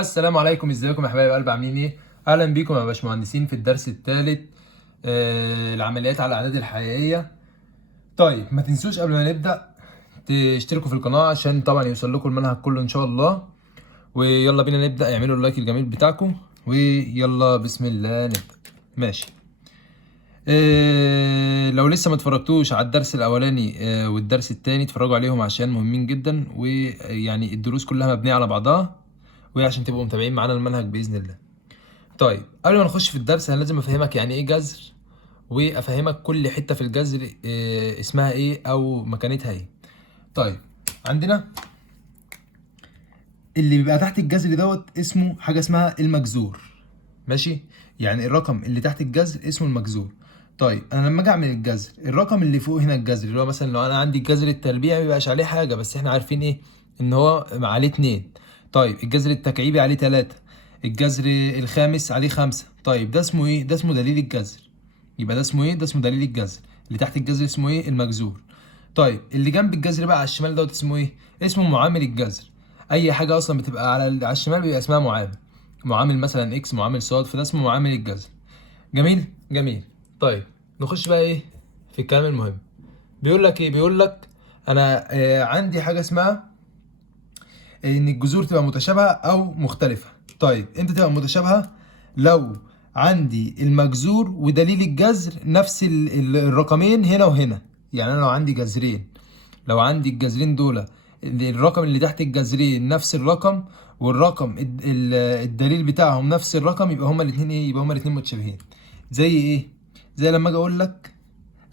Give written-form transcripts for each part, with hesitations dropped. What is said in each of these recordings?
السلام عليكم، ازيكم يا حبايب قلب؟ عاملين ايه؟ اهلا بيكم يا باشمهندسين في الدرس الثالث. العمليات على الاعداد الحقيقيه. طيب ما تنسوش قبل ما نبدا تشتركوا في القناه عشان طبعا يوصل لكم المنهج كله ان شاء الله. ويلا بينا نبدا، اعملوا اللايك الجميل بتاعكم ويلا بسم الله نبدا. ماشي. لو لسه ما اتفرجتوش على الدرس الاولاني والدرس الثاني اتفرجوا عليهم عشان مهمين جدا، ويعني الدروس كلها مبنيه على بعضها وعشان تبقوا متابعين معانا المنهج باذن الله. طيب قبل ما نخش في الدرس انا لازم افهمك يعني ايه جذر، وافهمك كل حته في الجذر اسمها ايه او مكانتها ايه. طيب عندنا اللي بيبقى تحت الجذر دوت اسمه حاجه اسمها المجذور. ماشي، يعني الرقم اللي تحت الجذر اسمه المجذور. طيب انا لما اجي اعمل الجذر، الرقم اللي فوق هنا الجذر اللي هو مثلا لو انا عندي الجذر التربيعي مبيبقاش عليه حاجه، بس احنا عارفين ايه؟ ان هو عليه 2. طيب الجذر التكعيبي عليه 3، الجذر الخامس عليه 5. طيب ده اسمه ايه؟ ده اسمه دليل الجذر. يبقى ده اسمه ايه؟ ده اسمه دليل الجذر. اللي تحت الجذر اسمه ايه؟ المجذور. طيب اللي جنب الجذر بقى على الشمال دوت اسمه ايه؟ اسمه معامل الجذر. اي حاجه اصلا بتبقى على الشمال بيبقى اسمها معامل. معامل مثلا اكس، معامل صاد، فده اسمه معامل الجذر. جميل جميل. طيب نخش بقى ايه في الكلام المهم. بيقول لك ايه؟ بيقول لك انا عندي حاجه اسمها ان الجذور تبقى متشابهه او مختلفه. طيب امتى تبقى متشابهه؟ لو عندي المجذور ودليل الجذر نفس الرقمين هنا وهنا. يعني انا لو عندي جذرين، لو عندي الجذرين دول الرقم اللي تحت الجذرين نفس الرقم، والرقم الدليل بتاعهم نفس الرقم، يبقى هما الاثنين ايه؟ يبقى هما الاثنين متشابهين. زي ايه؟ زي لما اجي اقول لك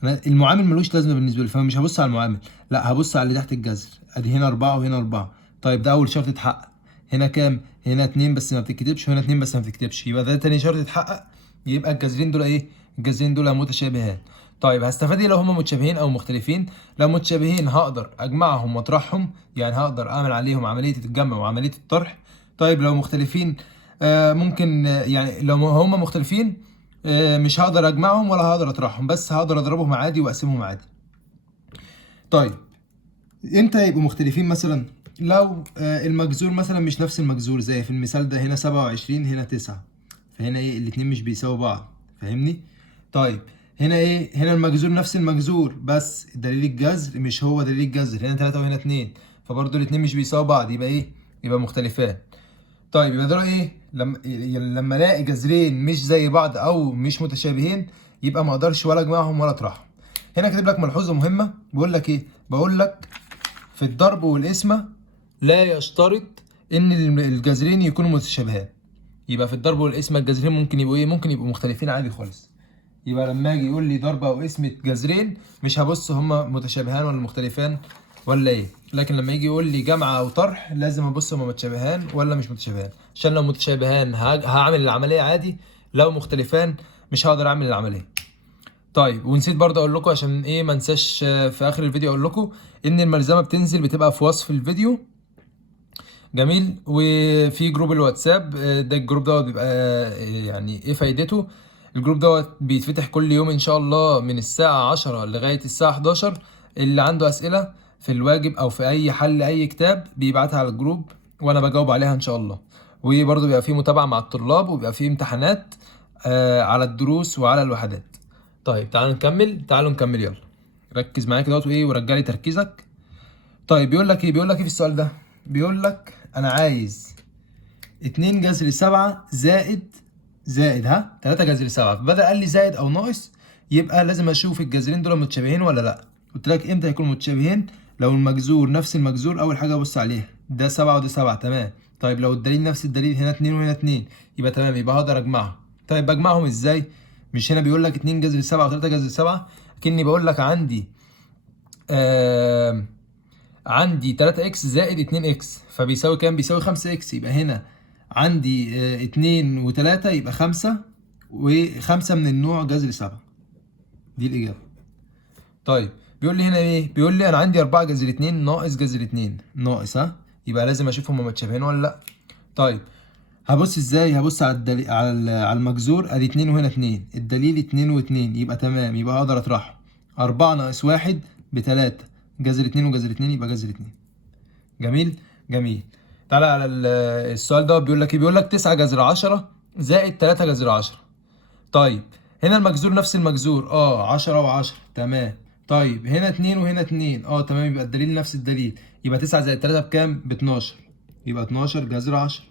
أنا المعامل ملوش لازمه بالنسبه لي، فمش هبص على المعامل، لا هبص على اللي تحت الجذر. ادي هنا 4 وهنا 4. طيب ده اول شرط اتحقق. هنا كام؟ هنا 2 بس ما بتتكتبش، وهنا 2 بس ما بتتكتبش، يبقى ده تاني شرط اتحقق. يبقى الجذرين دول ايه؟ الجذرين دول متشابهان. طيب هستفاد ايه لو هما متشابهين او مختلفين؟ لو متشابهين هقدر اجمعهم واطرحهم، يعني هقدر اعمل عليهم عمليه الجمع وعمليه الطرح. طيب لو مختلفين ممكن يعني لو هما مختلفين مش هقدر اجمعهم ولا هقدر اطرحهم، بس هقدر اضربهم عادي واقسمهم عادي. طيب امتى يبقوا مختلفين؟ مثلا لو المجذور مثلا مش نفس المجذور، زي في المثال ده هنا 27 هنا 9، فهنا ايه؟ الاتنين مش بيساووا بعض. فاهمني؟ طيب هنا ايه؟ هنا المجذور نفس المجذور بس دليل الجذر مش هو دليل الجذر، هنا 3 وهنا 2، فبرضه الاتنين مش بيساووا بعض، يبقى ايه؟ يبقى مختلفان. طيب يبقى دول ايه؟ لما الاقي جذرين مش زي بعض او مش متشابهين، يبقى ما اقدرش ولا اجمعهم ولا اطرحهم. هنا كاتب لك ملحوظه مهمه، بقول لك ايه؟ بقول لك في الضرب والقسمه لا يشترط ان الجذرين يكونوا متشابهان. يبقى في الضرب والقسمه الجذرين ممكن يبقوا ايه؟ ممكن يبقوا مختلفين عادي خالص. يبقى لما اجي يقول لي ضرب او قسمه جذرين، مش هبص هما متشابهان ولا مختلفان ولا ايه. لكن لما يجي يقول لي جمع او طرح لازم ابص هما متشابهان ولا مش متشابهان، عشان لو متشابهان هعمل العمليه عادي، لو مختلفان مش هقدر اعمل العمليه. طيب ونسيت برضه اقول لكم عشان ايه ما انساش في اخر الفيديو اقول لكم ان الملزمه بتنزل بتبقى في وصف الفيديو. جميل. وفي جروب الواتساب ده الجروب دوت بيبقى يعني ايه فايدته؟ الجروب دوت بيتفتح كل يوم ان شاء الله من الساعة 10 لغاية الساعة 11. اللي عنده اسئلة في الواجب او في اي حل اي كتاب بيبعتها على الجروب وانا بجاوب عليها ان شاء الله. وبرضه بيبقى فيه متابعة مع الطلاب، وبيبقى فيه امتحانات على الدروس وعلى الوحدات. طيب تعالوا نكمل يلا. ركز معايا كده وايه ورجع لي تركيزك. طيب بيقول لك ايه؟ بيقول لك ايه في السؤال ده؟ بيقول لك انا عايز 2 جذر 7 زائد 3 جذر 7. فبدأ قال لي زائد او ناقص، يبقى لازم اشوف الجذرين دول متشابهين ولا لا. قلت لك امتى هيكونوا متشابهين؟ لو المجذور نفس المجذور، اول حاجه ابص عليها ده 7 وده 7، تمام. طيب لو الدليل نفس الدليل، هنا 2 وهنا 2، يبقى تمام، يبقى هقدر اجمعهم. طيب بجمعهم ازاي؟ مش هنا بيقول لك 2 جذر 7 و3 جذر 7؟ كني بقول لك عندي عندي 3 اكس زائد 2 اكس فبيساوي كام؟ بيساوي 5 اكس. يبقى هنا عندي 2 و3 يبقى 5، و5 من النوع جذر 7. دي الإجابة. طيب بيقول لي هنا ايه؟ بيقول لي انا عندي 4 جذر 2 ناقص جذر 2 ناقص، يبقى لازم اشوف هما متشابهين ولا لا. طيب هبص ازاي؟ هبص على الدليل على المجذور، ادي 2 وهنا 2، الدليل 2 و2، يبقى تمام، يبقى اقدر اطرحه. 4 ناقص 1 ب3، جذر 2 وجذر 2 يبقى جذر 2. جميل جميل. تعالى على السؤال ده بيقول لك ايه، بيقول لك 9 جذر 10 زائد 3 جذر 10. طيب هنا المجذور نفس المجذور 10 و10 تمام. طيب هنا 2 وهنا 2 تمام، يبقى الدليل نفس الدليل، يبقى 9 زائد 3 بكام؟ ب 12، يبقى 12 جذر 10.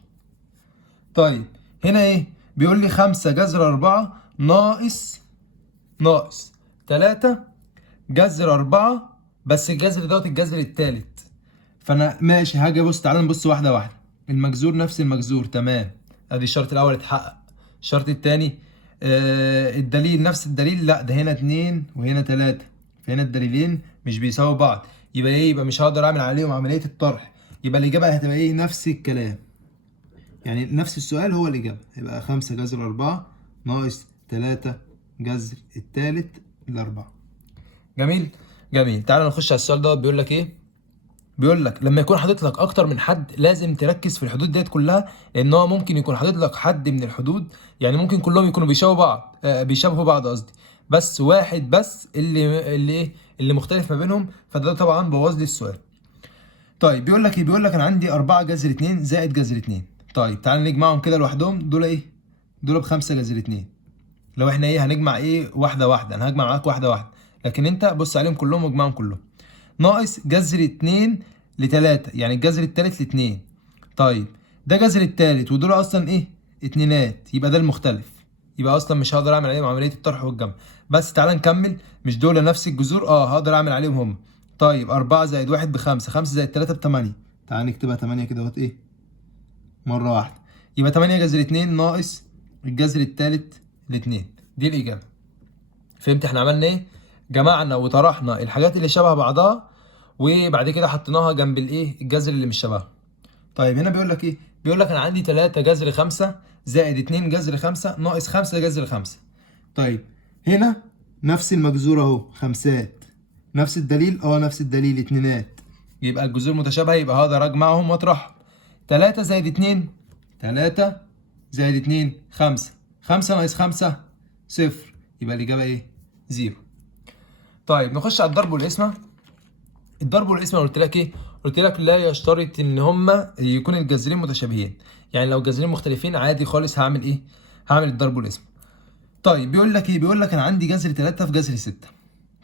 طيب هنا ايه؟ بيقول لي 5 جذر 4 ناقص 3 جذر 4، بس الجذر دوت الجذر التالت. فانا ماشي هاجي بص، تعالى نبص واحده واحده. المجذور نفس المجذور تمام، ادي الشرط الاول اتحقق. الشرط التاني الدليل نفس الدليل، لا ده هنا 2 وهنا 3، فهنا الدليلين مش بيساووا بعض، يبقى ايه؟ يبقى مش هقدر اعمل عليهم عمليه الطرح، يبقى الاجابه هتبقى ايه؟ نفس الكلام، يعني نفس السؤال هو الاجابه، يبقى 5 جذر 4 ناقص 3 جذر التالت الأربعة. جميل جميل. تعالى نخش على السؤال ده. بيقول لك ايه؟ بيقول لك لما يكون حاطط لك اكتر من حد لازم تركز في الحدود ديت كلها، لان هو ممكن يكون حاطط لك حد من الحدود، يعني ممكن كلهم يكونوا بيشابهوا بعض، بيشابهوا بعض قصدي، بس واحد بس اللي ايه اللي مختلف ما بينهم، فده طبعا بوظ لي السؤال. طيب بيقول لك ايه؟ بيقول لك انا عندي 4 جذر 2 زائد جذر 2. طيب تعال نجمعهم كده لوحدهم، دول ايه؟ دول ب 5 جذر 2. لو احنا ايه هنجمع ايه واحده واحده، انا هجمع معاك واحده واحده، لكن انت بص عليهم كلهم واجمعهم كلهم. ناقص جذر 2 ل3، يعني الجذر التالت ل2. طيب ده جذر التالت ودول اصلا ايه؟ اتنينات، يبقى ده المختلف، يبقى اصلا مش هقدر اعمل عليهم عمليه الطرح والجمع. بس تعال نكمل، مش دول نفس الجذور؟ هقدر اعمل عليهم هم. طيب 4 زائد 1 ب5، 5 زائد 3 ب8. تعال نكتبها 8 كده اهوت ايه؟ مره واحده، يبقى 8 جذر 2 ناقص الجذر التالت ل2. دي الاجابه. فهمت احنا عملنا ايه؟ جمعنا وطرحنا الحاجات اللي شبه بعضها، وبعد كده حطيناها جنب الايه؟ الجذر اللي مش شبهها. طيب هنا بيقول لك ايه؟ بيقول لك انا عندي 3 جذر 5 زائد 2 جذر 5 ناقص 5 جذر 5. طيب هنا نفس المجذور اهو، خمسات، نفس الدليل نفس الدليل اتنينات، يبقى الجذور متشابهه، يبقى هقدر اجمعهم واطرحهم. 3 زائد 2، 3 زائد 2 5، 5 ناقص 5 صفر، يبقى الاجابه ايه؟ 0. طيب نخش على الضرب والقسمه. الضرب والقسمه قلت لك ايه؟ قلت لك لا يشترط ان هما يكون الجذرين متشابهين، يعني لو الجذرين مختلفين عادي خالص هعمل ايه؟ هعمل الضرب والقسمه. طيب بيقول لك ايه؟ بيقول لك انا عندي جذر 3 في جذر 6.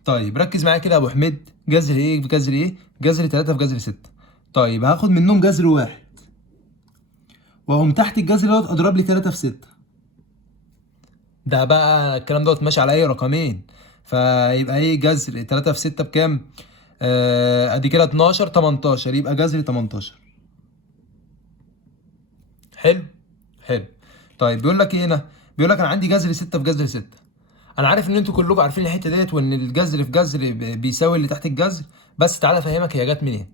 طيب ركز معايا كده يا ابو حميد، جذر ايه في جذر ايه؟ جذر 3 في جذر 6. طيب هاخد منهم جذر واحد واقوم تحت الجذر دوت اضرب لي 3 في 6. ده بقى الكلام دوت ماشي على اي رقمين، فيبقى ايه؟ جذر 3 في 6 بكام؟ ادي كده 12 18، يبقى جذر 18. حلو حلو. طيب بيقول لك ايه هنا؟ بيقول لك انا عندي جذر 6 في جذر 6. انا عارف ان انتوا كلكم عارفين الحته ديت، وان الجذر في جذر بيساوي اللي تحت الجذر، بس تعالى افهمك هي جت منين.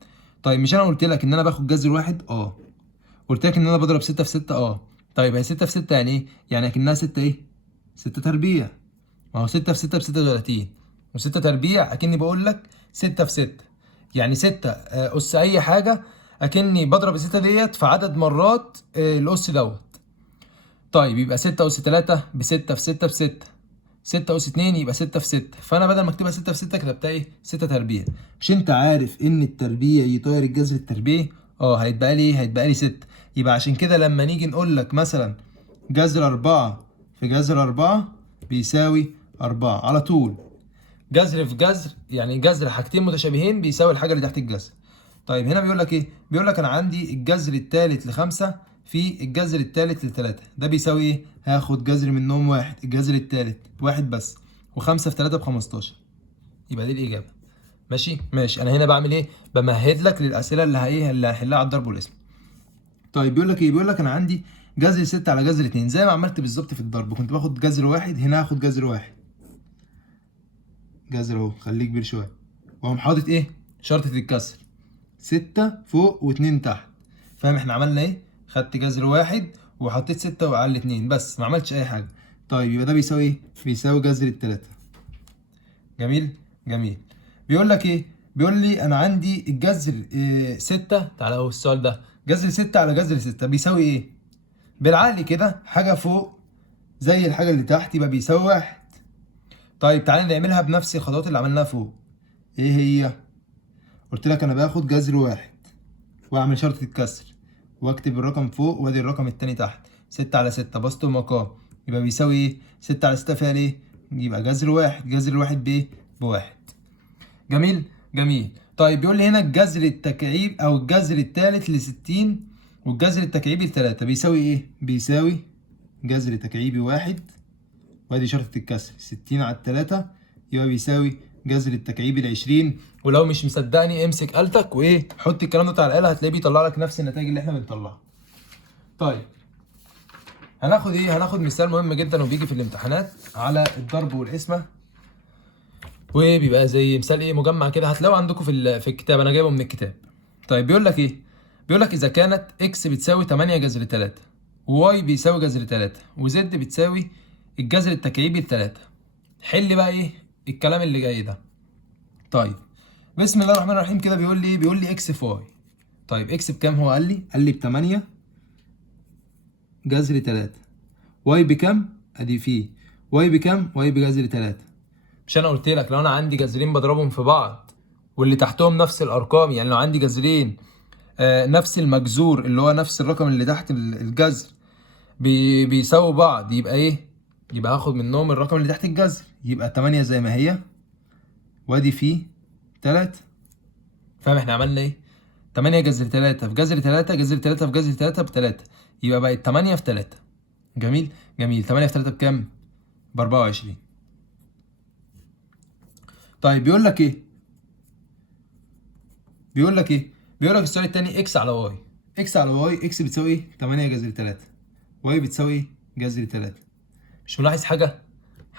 طيب مش انا قلت لك ان انا باخد جذر واحد؟ قلت لك ان انا بضرب 6 في 6 طيب هي 6 في 6 يعني ايه؟ يعني اكنها 6 ايه؟ 6 تربيع. ما هو 6 في 6 ب 36، و6 تربيع اكني بقول لك 6 في 6، يعني 6 اس اي حاجه، اكني بضرب ال6 ديت في عدد مرات الاس دوت. طيب يبقى 6 اس 3 ب 6 في 6 ب 6، 6 اس 2 يبقى 6 في 6، فانا بدل ما اكتبها 6 في 6 كتبتها ايه؟ 6 تربيع. مش انت عارف ان التربيع يطير الجذر التربيعي؟ هيتبقى لي ايه؟ هيتبقى لي 6. يبقى عشان كده لما نيجي نقول لك مثلا جذر 4 في جذر 4 بيساوي 4 على طول. جذر في جذر يعني جذر حاجتين متشابهين بيساوي الحاجه اللي تحت الجذر. طيب هنا بيقول لك ايه؟ بيقول لك انا عندي الجذر الثالث ل5 في الجذر الثالث ل3، ده بيساوي ايه؟ هاخد جذر منهم واحد، الجذر الثالث واحد بس، و5 في 3 ب15، يبقى دي الاجابه. ماشي ماشي. انا هنا بعمل ايه؟ بمهد لك للاسئله اللي هحلها على الضرب والقسم. طيب بيقول لك ايه؟ بيقول لك انا عندي جذر 6 على جذر 2، زي ما عملت بالظبط في الضرب، كنت باخد جذر واحد، هنا هاخد جذر واحد، جذر اهو خليه كبير شويه، واقوم حاطط ايه؟ شرطة الكسر، 6 فوق و2 تحت. فاهم احنا عملنا ايه؟ خدت جذر واحد وحطيت 6 على الاتنين بس، ما عملتش اي حاجه. طيب يبقى ده بيساوي ايه؟ بيساوي جذر التلاته. جميل جميل. بيقول لك ايه؟ بيقول لي انا عندي الجذر 6، تعالى اهو السؤال ده، جذر 6 على جذر 6 بيساوي ايه؟ بالعقل كده حاجه فوق زي الحاجه اللي تحت يبقى بيساوي واحد. طيب تعالى نعملها بنفس الخطوات اللي عملناها فوق. ايه هي؟ قلت لك انا باخد جذر واحد واعمل شرطة الكسر، واكتب الرقم فوق وادي الرقم التاني تحت. 6 على 6 بسط ومقام يبقى بيساوي ايه؟ 6 على 6 فيها ايه؟ يبقى جذر واحد. جذر الواحد بايه؟ بواحد. جميل جميل. طيب بيقول لي هنا الجذر التكعيب او الجذر الثالث ل60 والجذر التكعيبي ل3 بيساوي ايه؟ بيساوي جذر تكعيبي واحد وادي شرطة الكسر 60 على 3 يبقى بيساوي جذر التكعيبي ل20. ولو مش مصدقني امسك آلتك وايه حط الكلام ده على الآلة هتلاقيه بيطلع لك نفس النتائج اللي احنا بنطلعها. طيب هناخد ايه؟ هناخد مثال مهم جدا وبيجي في الامتحانات على الضرب والقسمة، وبيبقى زي مثال ايه مجمع كده هتلاقوه عندكم في الكتاب، انا جايبه من الكتاب. طيب بيقول لك ايه؟ بيقول لك اذا كانت اكس بتساوي 8 جذر 3 وواي بيساوي جذر 3 وزد بتساوي الجذر التكعيبي ل3، حل بقى ايه الكلام اللي جاي ده. طيب بسم الله الرحمن الرحيم كده بيقول لي بيقول لي اكس في واي. طيب اكس بكام؟ هو قال لي ب 8 جذر 3. واي بكام؟ ادي فيه واي بكام؟ واي بجذر 3. مش انا قلت لك لو انا عندي جذرين بضربهم في بعض واللي تحتهم نفس الارقام، يعني لو عندي جذرين نفس المجذور اللي هو نفس الرقم اللي تحت الجذر بيساووا بعض، يبقى ايه؟ يبقى هاخد منهم الرقم اللي تحت الجذر، يبقى 8 زي ما هي وادي فيه 3. فاهم احنا عملنا ايه؟ 8 جذر 3 في جذر 3 جذر 3 في جذر 3 ب3 يبقى بقت 8 في 3. جميل جميل. 8 في 3 بكام؟ ب 24. طيب بيقول لك ايه؟ بيقول لك ايه؟ بيقول لك السؤال الثاني اكس على واي. اكس على واي، اكس بتساوي ايه؟ 8 جذر 3. واي بتساوي ايه؟ جذر 3. مش ملاحظ حاجه؟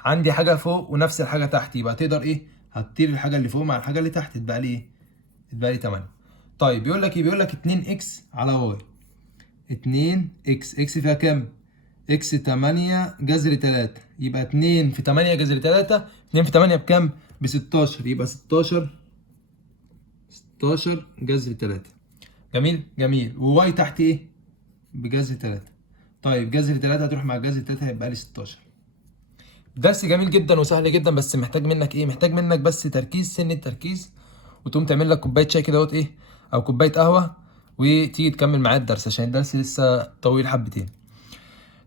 عندي حاجه فوق ونفس الحاجه تحت، يبقى تقدر ايه؟ هتطير الحاجه اللي فوق مع الحاجه اللي تحت تبقى لي ايه؟ تبقى لي 8. طيب بيقول لك ايه؟ بيقول لك 2 اكس على واي. 2 اكس، اكس فيها كام؟ اكس 8 جذر 3 يبقى 2 في 8 جذر 3. 2 في 8 بكام؟ ب 16 يبقى 16 جذر 3. جميل جميل. وواي تحت ايه؟ بجذر 3. طيب جذر 3 هتروح مع جذر 3 هيبقى لي 16. درس جميل جدا وسهل جدا، بس محتاج منك ايه؟ محتاج منك بس تركيز، سن التركيز، وتقوم تعمل لك كوبايه شاي كده ايه او كوبايه قهوه وتيجي تكمل معايا الدرس عشان الدرس لسه طويل حبتين.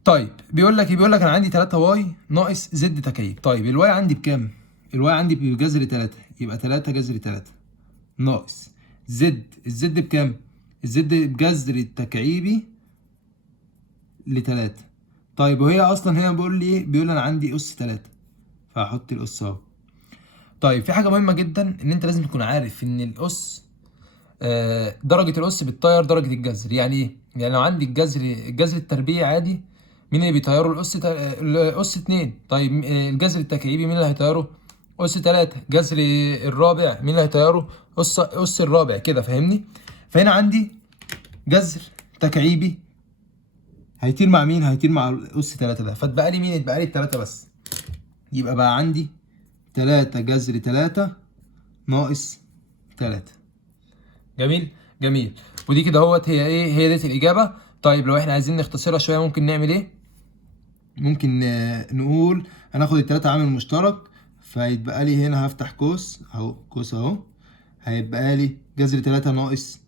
طيب بيقول لك ايه؟ بيقول لك انا عندي 3 واي ناقص زد تكعيب. طيب الواي عندي بكام؟ الواي عندي بجذر 3 يبقى 3 جذر 3 ناقص زد. الزد بكام؟ الزد بجذر التكعيبي ل3. طيب وهي اصلا هنا بيقول لي ايه؟ بيقول لي انا عندي اس 3 فهحط الاس اهو. طيب في حاجه مهمه جدا ان انت لازم تكون عارف ان الاس درجه الاس بتطير درجه الجذر. يعني ايه؟ يعني لو عندي الجذر التربيعي عادي مين اللي بيطيره؟ الاس 2. طيب الجذر التكعيبي مين اللي هيطيره؟ اس 3. جذر الرابع مين اللي هيطيره؟ اس الرابع كده، فاهمني؟ فهنا عندي جذر تكعيبي هيطير مع مين؟ هيطير مع الاس 3 ده، فاتبقى لي مين؟ اتبقى لي ال3 بس. يبقى بقى عندي 3 جذر 3 ناقص 3. جميل جميل. ودي كده اهوت هي ايه؟ هي ديت الاجابه. طيب لو احنا عايزين نختصرها شويه ممكن نعمل ايه؟ ممكن نقول هناخد ال3 عامل مشترك فيتبقى لي هنا هفتح قوس اهو، قوس اهو، هيبقى لي جذر 3 ناقص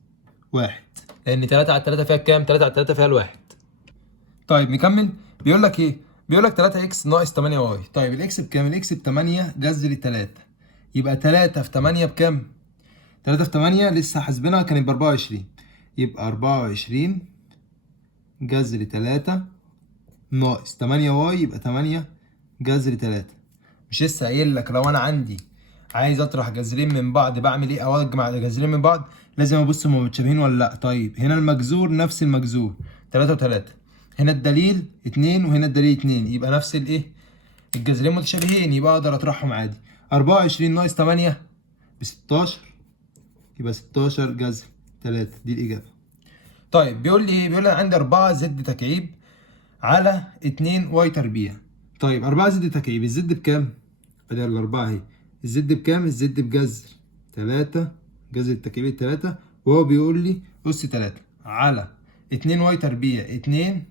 1 لان 3 على 3 فيها كام؟ 3 على 3 فيها الواحد. طيب نكمل. بيقول لك ايه؟ بيقول لك 3 اكس ناقص 8 واي. طيب الاكس بكام؟ الاكس ب 8 جذر 3 يبقى 3 في 8 بكام؟ 3 في 8 لسه حاسبينها كانت ب 24 يبقى 24 جذر 3 ناقص 8 واي يبقى 8 جذر 3. مش لسه قايل لك لو انا عندي عايز اطرح جذرين من بعض بعمل ايه؟ او اجمع جذرين من بعض لازم ابص هما متشابهين ولا لا. طيب هنا المجذور نفس المجذور 3 و3، هنا الدليل 2 وهنا الدليل 2 يبقى نفس الايه؟ الجذرين متشابهين يبقى اقدر اطرحهم عادي. 24 ناقص 8 ب 16 يبقى 16 جذر 3. دي الاجابه. طيب بيقول لي ايه؟ بيقول لي عندي 4 زد تكعيب على 2 واي تربيع. طيب 4 زد تكعيب، الزد بكام؟ ادي الاربعه اهي. الزد بكام؟ الزد بجذر 3 جذر التكعيب 3 وهو بيقول لي اس 3 على 2 واي تربيع 2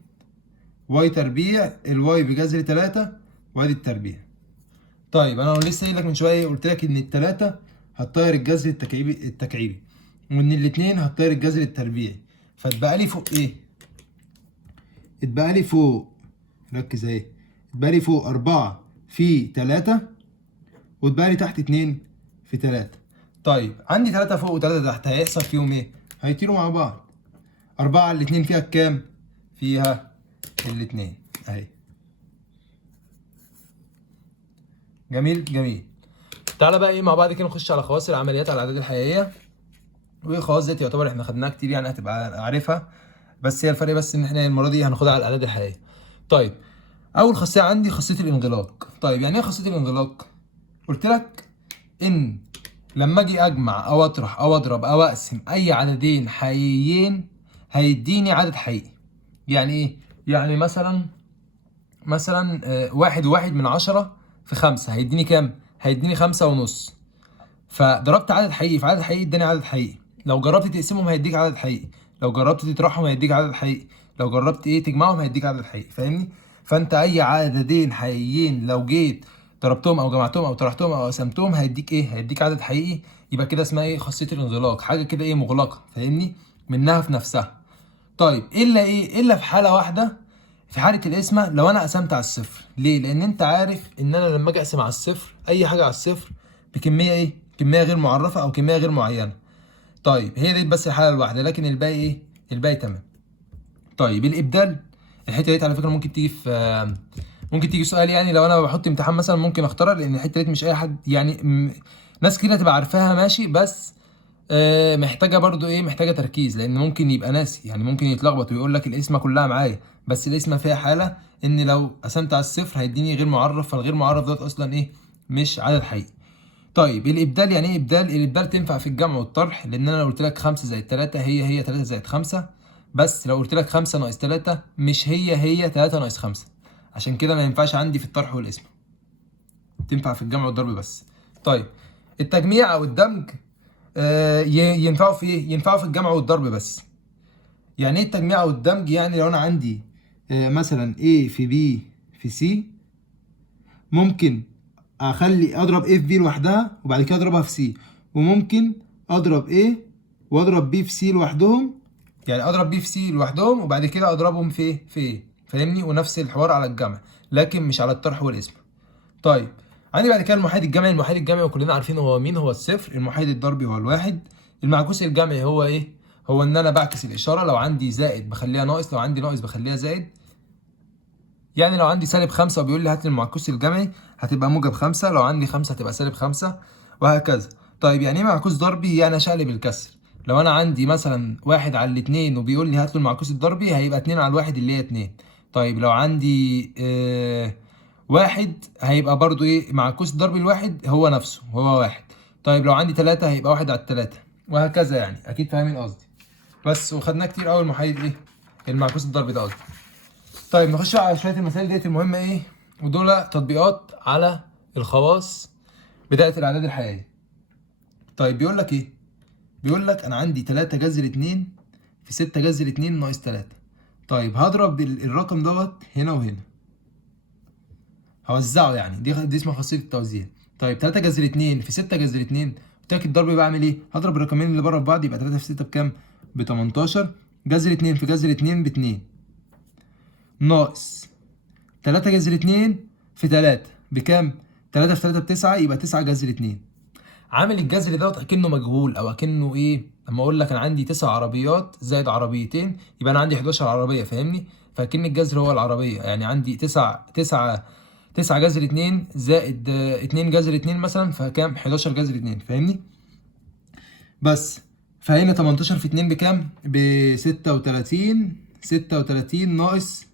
واي تربيع الواي بجذر 3 وادي التربيع. طيب انا لسه قايل لك من شويه قلت لك ان ال3 هتطير الجذر التكعيبي وان ال2 هتطير الجذر التربيعي، فاتبقى لي فوق ايه؟ اتبقى لي فوق، ركز اهي، اتبقى لي فوق 4 في 3 واتبقى لي تحت 2 في 3. طيب عندي 3 فوق و3 تحت، هيحصل فيهم ايه؟ هيطيروا مع بعض. 4 على الاتنين فيها كام؟ فيها الاتنين اهي. جميل جميل. تعالى بقى ايه مع بعض كده نخش على خواص العمليات على الاعداد الحقيقيه. وايه خواص ديت يعتبر احنا خدناها كتير يعني هتبقى عارفها، بس هي الفرق بس ان احنا المره دي هناخدها على الاعداد الحقيقيه. طيب اول خاصيه عندي خاصيه الانغلاق. طيب يعني ايه خاصيه الانغلاق؟ قلت لك ان لما اجي اجمع او اطرح او اضرب او اقسم اي عددين حقيقيين هيديني عدد حقيقي. يعني ايه؟ يعني مثلا 1.1 في 5 هيديني كام؟ هيديني 5.5. فضربت عدد حقيقي في عدد حقيقي اداني عدد حقيقي. لو جربت تقسمهم هيديك عدد حقيقي، لو جربت تطرحهم هيديك عدد حقيقي، لو جربت ايه تجمعهم هيديك عدد حقيقي. فاهمني؟ فانت اي عددين حقيقيين لو جيت ضربتهم او جمعتهم او طرحتهم او قسمتهم هيديك ايه؟ هيديك عدد حقيقي. يبقى كده اسمها ايه؟ خاصيه الانغلاق، حاجه كده ايه؟ مغلقه. فاهمني؟ منها في نفسها. طيب الا في حاله واحده، في حاله القسمه لو انا قسمت على الصفر. ليه؟ لان انت عارف ان انا لما اجي اقسم على الصفر اي حاجه على الصفر بكميه ايه؟ كميه غير معرفه او كميه غير معينه. طيب هي دي بس الحاله الواحده، لكن الباقي ايه؟ الباقي تمام. طيب الابدال، الحته دي على فكره ممكن تيجي سؤال، يعني لو انا بحط امتحان مثلا ممكن اختارها، لان الحته دي مش اي حد يعني ناس كتير هتبقى عارفاها ماشي، بس محتاجه برضو ايه؟ محتاجه تركيز، لان ممكن يبقى ناسي، يعني ممكن يتلخبط ويقول لك القسمه كلها معايا، بس القسمه فيها حاله ان لو قسمت على الصفر هيديني غير معرف، فالغير معرف دوت اصلا ايه؟ مش عدد حقيقي. طيب الابدال يعني ايه ابدال؟ الابدال تنفع في الجمع والطرح، لان انا لو قلت لك 5 زائد 3 هي 3 زائد 5، بس لو قلت لك 5 ناقص 3 مش هي 3 ناقص 5. عشان كده ما ينفعش عندي في الطرح والقسمه، تنفع في الجمع والضرب بس. طيب التجميع او الدمج ينفعوا في ايه؟ ينفعوا في الجمع والضرب بس. يعني ايه التجميع او الدمج؟ يعني لو انا عندي مثلا A في B في C، ممكن اخلي اضرب A في B لوحدها وبعد كده اضربها في C، وممكن اضرب A واضرب B في C لوحدهم، يعني اضرب B في C لوحدهم وبعد كده اضربهم في ايه؟ في A. فاهمني؟ ونفس الحوار على الجمع، لكن مش على الطرح والقسمه. طيب عندي بعد كده المحايد الجمعي. المحايد الجمعي وكلنا عارفين هو مين؟ هو الصفر. المحايد الضربي هو الواحد. المعكوس الجمعي هو ايه؟ هو ان انا بعكس الاشاره، لو عندي زائد بخليها ناقص، لو عندي ناقص بخليها زائد. يعني لو عندي -5 وبيقول لي هات لي المعكوس الجمعي هتبقى -5، لو عندي 5 هتبقى -5 وهكذا. طيب يعني ايه معكوس ضربي؟ يعني اشقلب الكسر. لو انا عندي مثلا 1 على الاتنين وبيقول لي هات له المعكوس الضربي هيبقى 2 على الواحد اللي هي 2. طيب لو عندي واحد هيبقى برضو ايه؟ معكوس ضرب الواحد هو نفسه هو واحد. طيب لو عندي 3 هيبقى 1 على التلاتة وهكذا. يعني اكيد فاهمين قصدي. بس وخدناه كتير قوي المحايد ايه؟ المعكوس الضربي ده قصدي. طيب نخش على شويه المسائل ديت المهمه ايه، ودول تطبيقات على الخواص بدايه الاعداد الحقيقيه. طيب بيقول لك ايه؟ بيقول لك انا عندي 3 جذر 2 في 6 جذر 2 ناقص 3. طيب هضرب الرقم دوت هنا وهنا، هوزعه، يعني دي اسمها خاصيه التوزيع. طيب 3 جذر 2 في 6 جذر 2، قلت لك الضرب بعمل ايه؟ هضرب الرقمين اللي بره في بعض، يبقى 3 في 6 بكام؟ ب 18. جذر 2 في جذر 2 ب 2 ناقص 3 جذر 2 في 3 بكام؟ 3 في 3 ب9، يبقى 9 جذر 2. عامل الجذر دوت اكنه مجهول او اكنه ايه؟ لما اقول لك انا عندي 9 عربيات زائد عربيتين يبقى انا عندي 11 عربيه. فاهمني؟ فاكن الجذر هو العربيه، يعني عندي 9 جذر 2 زائد 2 جذر 2 مثلا، فكام؟ 11 جذر 2. فاهمني؟ بس فهنا 18 في 2 بكام؟ ب 36. 36 ناقص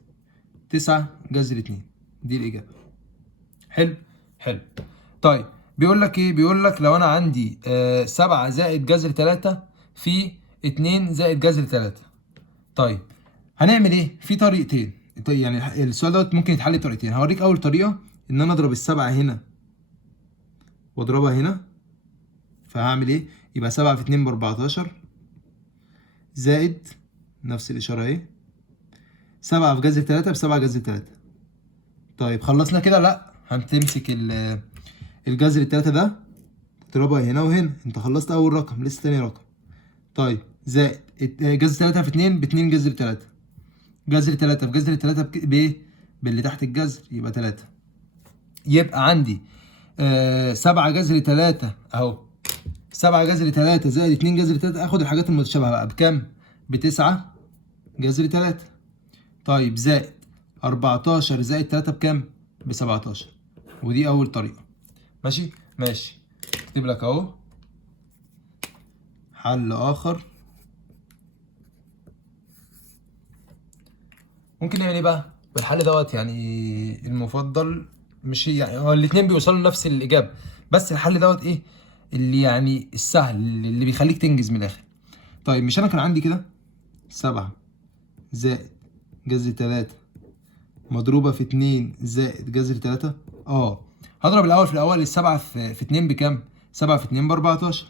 9 جذر 2، دي الإجابة. حلو؟ حلو. طيب بيقول لك إيه؟ بيقول لك لو أنا عندي 7 زائد جذر 3 في 2 زائد جذر 3. طيب هنعمل إيه؟ في طريقتين. طيب يعني السؤال دوت ممكن يتحل بطريقتين. هوريك أول طريقة إن أنا أضرب السبعة هنا وأضربها هنا. فهعمل إيه؟ يبقى 7 في 2 ب14 زائد نفس الإشارة أهي 7 في جذر 3 ب7 جذر 3. طيب خلصنا كده؟ لا، هتمسك الجذر 3 ده تضربها هنا وهنا، انت خلصت اول رقم لسه تاني رقم. طيب زائد جذر 3 في 2 ب2 جذر 3. جذر 3 في جذر 3 بايه؟ باللي تحت الجذر يبقى 3. يبقى عندي 7 جذر 3 اهو. 7 جذر 3 زائد 2 جذر 3. اخد الحاجات المتشابهه بقى بكام؟ ب9 جذر 3. طيب زائد 14 زائد 3 بكام؟ ب17. ودي اول طريقه. ماشي ماشي. اكتب لك اهو حل اخر. ممكن نعمل ايه بقى بالحل دوت؟ يعني المفضل مش يعني هو الاتنين بيوصلوا لنفس الاجابه، بس الحل دوت ايه اللي يعني السهل اللي بيخليك تنجز من الاخر. طيب مش انا كان عندي كده 7 زائد جذر 3 مضروبه في 2 زائد جذر 3. هضرب الاول في الاول. السبعه في 2 بكام؟ 7 في 2 ب 14.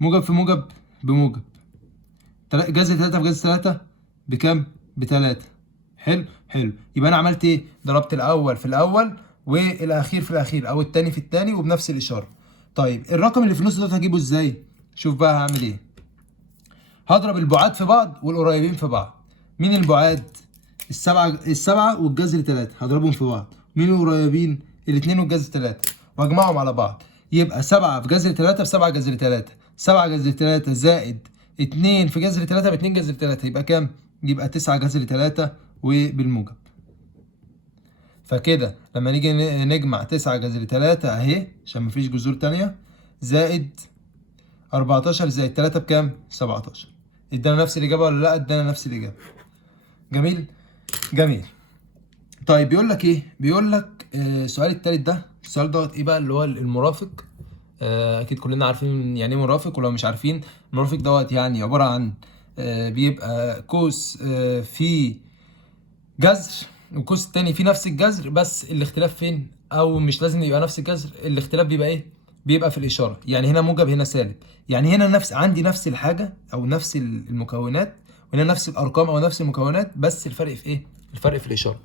موجب في موجب بموجب. جذر 3 في جذر 3 بكام؟ ب3. حلو حلو. يبقى انا عملت ايه؟ ضربت الاول في الاول والاخير في الاخير او التاني في التاني وبنفس الاشاره. طيب الرقم اللي في النص ده هجيبه ازاي؟ شوف بقى هعمل ايه. هضرب البعاد في بعض والقريبين في بعض. مين البعاد؟ السبعة والجذر 3 هضربهم في بعض. مين القريبين؟ الاتنين والجذر 3 واجمعهم على بعض. يبقى 7 في جذر 3 ب 7 جذر 3. 7 جذر 3 زائد 2 في جذر 3 ب 2 جذر 3 يبقى كام؟ يبقى 9 جذر 3 وبالموجب. فكده لما نيجي نجمع 9 جذر 3 اهي عشان مفيش جذور تانية زائد 14 زائد 3 بكام؟ 17. ادانا نفس الاجابه ولا لا؟ ادانا نفس الاجابه. جميل جميل. طيب بيقول لك ايه؟ بيقول لك السؤال التالت ده. السؤال دوت ايه بقى؟ اللي هو المرافق. اكيد كلنا عارفين يعني ايه مرافق، ولو مش عارفين المرافق دوت يعني عباره عن بيبقى قوس في جذر والقوس التاني في نفس الجذر، بس الاختلاف فين؟ او مش لازم يبقى نفس الجذر، الاختلاف بيبقى ايه؟ بيبقى في الاشاره. يعني هنا موجب هنا سالب. يعني هنا عندي نفس الحاجه او نفس المكونات، وهنا نفس الارقام او نفس المكونات، بس الفرق في ايه؟ الفرق في الاشاره.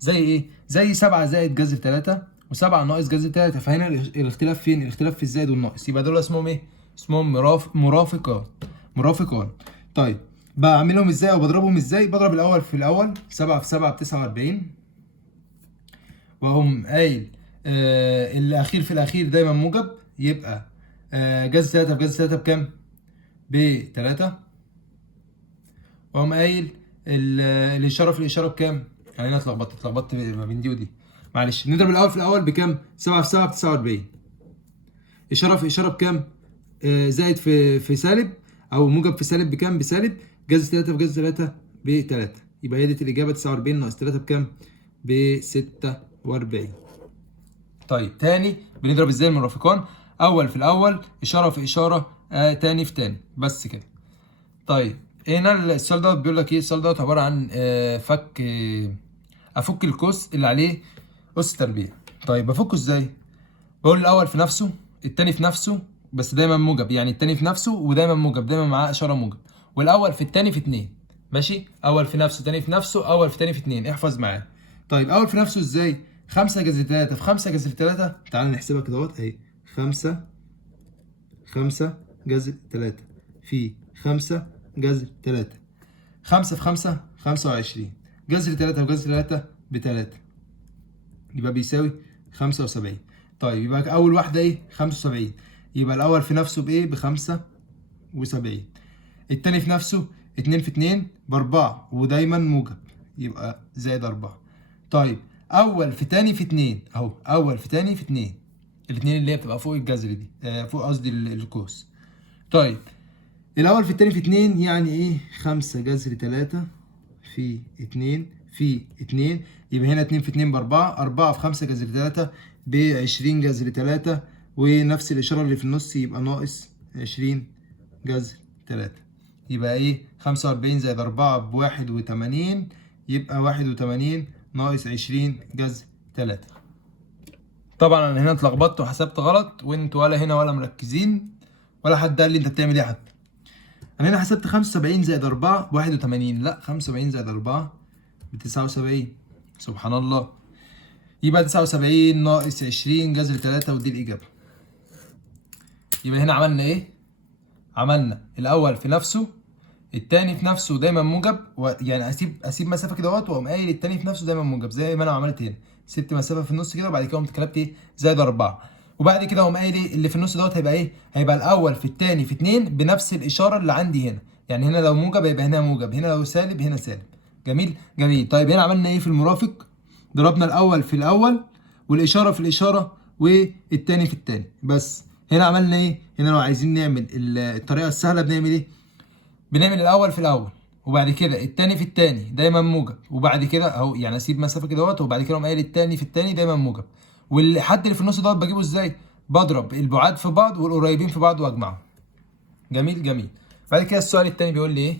زي ايه؟ زي 7 زائد جذر 3 و7 ناقص جذر 3. فهنا الاختلاف فين؟ الاختلاف في الزائد والناقص. يبقى دول اسمهم ايه؟ اسمهم مرافقان. مرافقان. طيب بعملهم ازاي او بضربهم ازاي؟ بضرب الاول في الاول. 7 في 7 ب 49. واقوم قايل الاخير في الاخير دايما موجب. يبقى جذر 3 في جذر 3 بكام؟ ب 3. واقوم قايل الاشاره في الاشاره بكام؟ يعني انا اتلخبطت ما بين دي ودي. معلش نضرب الاول في الاول بكام؟ 7 في 7 ب 49. اشاره في اشاره بكام؟ زائد في سالب او موجب في سالب بكام؟ بسالب. جذر 3 في جذر 3 ب 3. يبقى هي دي الاجابه. 49 ناقص 3 بكام؟ ب 46. طيب تاني بنضرب ازاي المرافقان؟ اول في الاول، اشاره في اشاره، تاني في تاني، بس كده. طيب هنا السؤال دوت بيقول لك ايه؟ السؤال دوت عباره عن افك القوس اللي عليه اس تربيع. طيب بفكه ازاي؟ بقول الاول في نفسه، التاني في نفسه بس دايما موجب. يعني التاني في نفسه ودايما موجب، دايما معاه اشاره موجب. والاول في التاني في 2. ماشي؟ اول في نفسه تاني في نفسه، اول في تاني في 2. احفظ معايا. طيب اول في نفسه ازاي؟ 5 جذر 3 في 5 جذر 3. تعال نحسبها كده اهوت اهي. 5 جذر 3 في 5 جذر 3. 5 في 5 25. جذر 3 وجذر 3 ب3. يبقى بيساوي 75. طيب يبقى اول واحده ايه؟ 75. يبقى الاول في نفسه بايه؟ ب 75. التاني في نفسه 2 في 2 ب4 ودايما موجب، يبقى زائد 4. طيب اول في تاني في 2 اهو. اول في تاني في 2. الاثنين اللي هي بتبقى فوق الجذر دي، فوق قصدي القوس. طيب الاول في التاني في 2 يعني ايه؟ 5 جذر 3 في 2 في 2. يبقى هنا 2 في 2 ب4. 4 في 5 جذر 3 ب 20 جذر 3. ونفس الاشاره اللي في النص يبقى ناقص 20 جذر 3. يبقى ايه؟ 45 زائد 4 ب 81. يبقى 81 ناقص 20 جذر 3. طبعا انا هنا اتلخبطت وحسبت غلط، وانتوا ولا هنا ولا مركزين، ولا حد قال لي انت بتعمل ايه حتى. انا هنا حسبت 75 زائد 4 ب 81. لا، 75 زائد 4 ب 79. سبحان الله. يبقى 79 ناقص 20 جذر 3 ودي الاجابه. يبقى هنا عملنا ايه؟ عملنا الاول في نفسه، التاني في نفسه دايما موجب، يعني اسيب مسافه كده اهوت، واقوم قايل التاني في نفسه دايما موجب زي ما انا عملت هنا، سبت مسافه في النص كده، وبعد كده قمت كتبت ايه زائد 4. وبعد كده اقوم قايل ايه اللي في النص دوت هيبقى ايه، هيبقى الاول في التاني في 2 بنفس الاشاره اللي عندي هنا. يعني هنا لو موجب هيبقى هنا موجب، هنا لو سالب هنا سالب. جميل جميل. طيب هنا عملنا ايه في المرافق؟ ضربنا الاول في الاول، والاشاره في الاشاره، والتاني في التاني. بس هنا عملنا ايه؟ هنا لو عايزين نعمل الطريقه السهله بنعمل ايه؟ بنعمل الاول في الاول، وبعد كده التاني في التاني دايما موجب، وبعد كده اهو يعني اسيب مسافه كده اهوت، وبعد كده اقوم قايل التاني في التاني دايما موجب. والحد اللي في النص دوت بجيبه ازاي؟ بضرب البعاد في بعض والقريبين في بعض واجمعهم. جميل جميل. بعد كده السؤال التاني بيقول لي ايه؟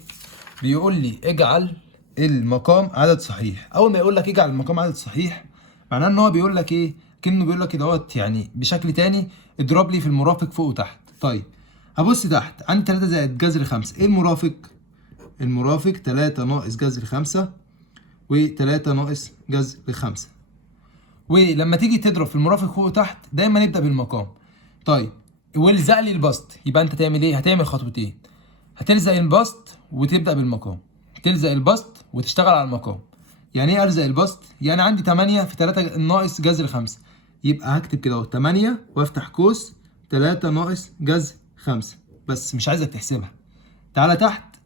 بيقول لي اجعل المقام عدد صحيح. اول ما يقول لك اجعل المقام عدد صحيح، معناه ان هو بيقول لك ايه؟ كأنه بيقول لك دوت يعني بشكل تاني، اضرب لي في المرافق فوق وتحت. طيب هبص تحت عندي 3 زائد جذر 5. ايه المرافق؟ المرافق 3 ناقص جذر 5 و3 ناقص جذر 5. ولما تيجي تضرب في المرافق فوق وتحت دايما نبدا بالمقام. طيب والزق لي البسط، يبقى انت تعمل ايه؟ هتعمل خطوتين، هتلزق البسط وتبدا بالمقام، تلزق البسط وتشتغل على المقام. يعني ايه الزق البسط؟ يعني عندي 8 في 3 ناقص جذر 5، يبقى هكتب كده اهو 8 وافتح قوس 3 ناقص جذر 5. بس مش عايزك تحسبها. تعالى تحت،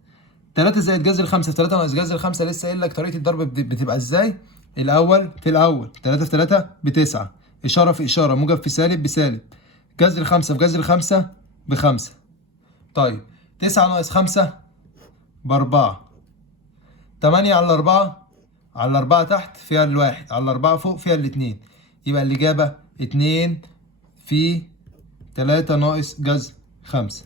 3 زائد جذر 5 في 3 ناقص جذر 5، لسه قايل لك طريقه الضرب بتبقى ازاي؟ الاول في الاول، 3 في 3 ب9، اشاره في اشاره، موجب في سالب بسالب، جذر 5 في جذر 5 ب5. طيب 9 ناقص 5 ب4، 8 على 4 على 4 تحت فيها الواحد، على 4 فوق فيها الاتنين، يبقى الإجابة 2 في 3 ناقص جذر 5.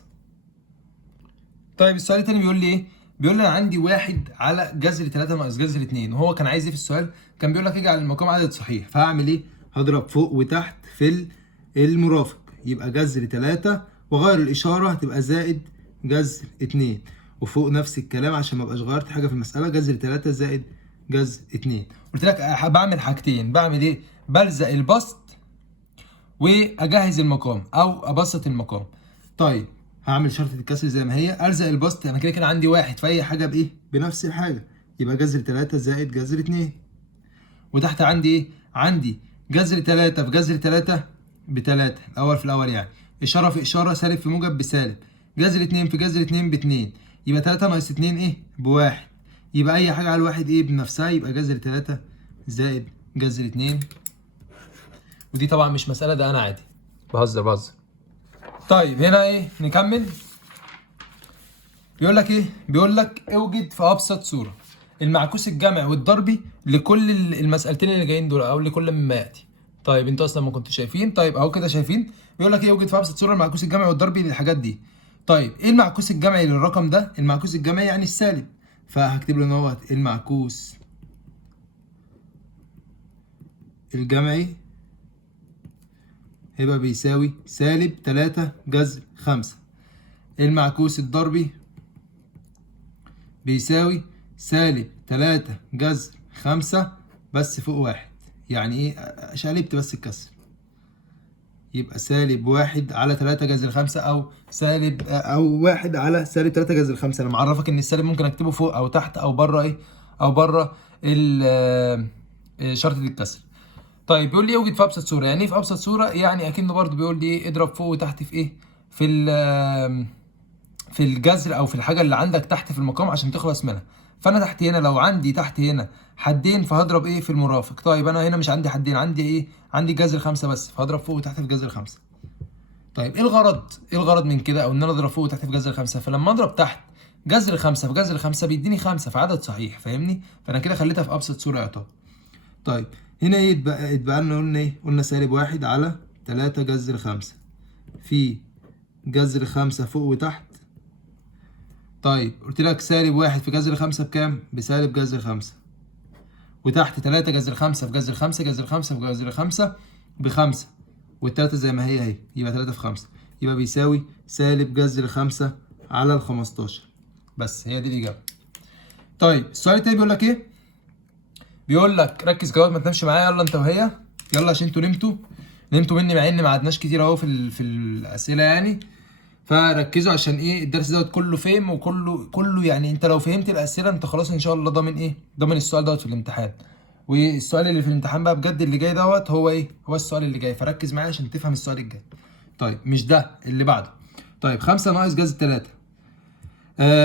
طيب السؤال التاني بيقول لي ايه؟ بيقول لي انا عندي 1 على جذر 3 ناقص جذر 2، وهو كان عايز ايه في السؤال؟ كان بيقول لك اجعل المقام عدد صحيح، فهعمل ايه؟ هضرب فوق وتحت في المرافق، يبقى جذر 3 واغير الاشاره هتبقى زائد جذر 2، وفوق نفس الكلام عشان ما ابقاش غيرت حاجه في المساله، جذر 3 زائد جذر 2. قلت لك بعمل حاجتين، بعمل ايه؟ بلزق البسط واجهز المقام او ابسط المقام. طيب هعمل شرطة الكسر زي ما هي، الزق البسط، انا كده كده عندي 1 في اي حاجه بايه؟ بنفس الحاجه، يبقى جذر 3 زائد جذر 2. وتحت عندي ايه؟ عندي جذر 3 في جذر 3 ب3، الاول في الاول يعني، اشاره في اشاره، سالب في موجب بسالب، جذر 2 في جذر 2 ب2، يبقى 3 ناقص 2 ايه؟ ب1، يبقى اي حاجه على الواحد ايه؟ بنفسها، يبقى جذر 3 زائد جذر 2. ودي طبعا مش مساله، ده انا عادي بهزر. طيب هنا ايه؟ نكمل. بيقول لك ايه؟ بيقول لك اوجد في ابسط صوره المعكوس الجمعي والضربي لكل المسألتين اللي جايين دول، او لكل مما ياتي. طيب انتوا اصلا ما كنتوا شايفين؟ طيب اهو كده شايفين. بيقول لك ايه؟ اوجد في ابسط صوره المعكوس الجمعي والضربي للحاجات دي. طيب ايه المعكوس الجمعي للرقم ده؟ المعكوس الجمعي يعني السالب، فهكتب له ان هو المعكوس الجمعي هيبقى بيساوي سالب 3 جذر 5. المعكوس الضربي بيساوي سالب 3 جذر 5 بس فوق 1. يعني ايه؟ شقلبت بس الكسر، يبقى سالب 1 على 3 جذر 5 او سالب او 1 على سالب 3 جذر 5. انا معرفك ان السالب ممكن اكتبه فوق او تحت او بره ايه؟ او بره شرطة الكسر. طيب بيقول لي اوجد في ابسط صوره. يعني ايه في ابسط صوره؟ يعني اكنه برضو بيقول لي ايه؟ اضرب فوق وتحت في ايه؟ في الجذر او في الحاجه اللي عندك تحت في المقام عشان تخلص منها. فانا تحت هنا لو عندي تحت هنا حدين فهضرب ايه؟ في المرافق. طيب انا هنا مش عندي حدين، عندي ايه؟ عندي جذر 5 بس، فهضرب فوق وتحت في جذر 5. طيب ايه الغرض؟ ايه الغرض من كده؟ او ان انا اضرب فوق وتحت في جذر 5؟ فلما اضرب تحت جذر 5 في جذر 5 بيديني 5 في عدد صحيح، فاهمني؟ فانا كده خليتها في ابسط صوره يعتبر. طيب هنا ايه اتبقى لنا؟ قلنا ايه؟ قلنا سالب 1 على 3 جذر 5 في جذر 5 فوق وتحت. طيب قلت لك سالب 1 في جذر 5 بكام؟ بسالب جذر 5. وتحت 3 جذر 5 في جذر 5، جذر 5 في جذر 5 ب5، والتلاتة زي ما هي اهي، يبقى 3 في 5، يبقى بيساوي سالب جذر 5 على ال15. بس هي دي الإجابة. طيب السؤال التاني بيقول لك إيه؟ بيقول لك ركز كده ما تنامش معايا، يلا أنت وهي، يلا عشان أنتوا نمتوا مني، مع إن ما قعدناش كتير أهو في الأسئلة يعني. فركزوا عشان ايه الدرس دوت كله فهم وكله يعني انت لو فهمت الاسئله انت خلاص ان شاء الله ضامن ايه، ضامن السؤال دوت في الامتحان. والسؤال اللي في الامتحان بقى بجد اللي جاي دوت هو ايه، هو السؤال اللي جاي، فركز معايا عشان تفهم السؤال الجاي. طيب مش ده اللي بعده. طيب 5 ناقص جذر 3.